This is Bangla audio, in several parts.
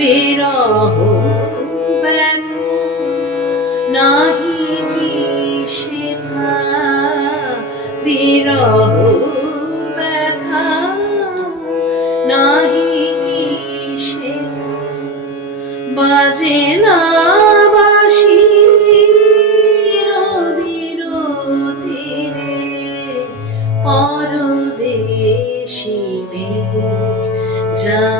বিরহ ব্যথা নাহি কি সেথা বিরহ ব্যথা নাহি কি সেথা বাজে না বাসি নদীর তীরে, পরদেশি মেঘ যাও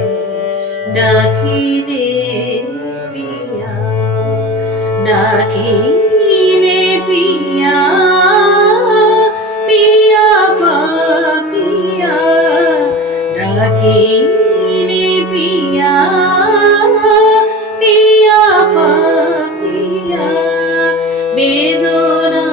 রাতে ডাকিলে পিয়া? ডাকিলে পিয়া? পিয়া পাপিয়া ডাকিলে পিয়া? পিয়া পাপিয়া বেদনায়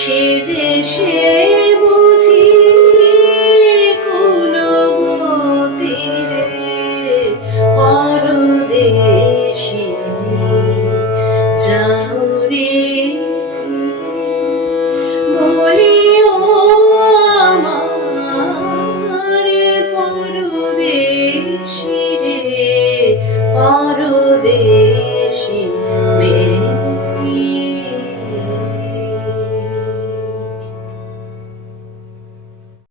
সে দেশে বুঝি কুলবতীরে পরদেশি। যাও রে বলিও আমার পরদেশি রে পরদেশি।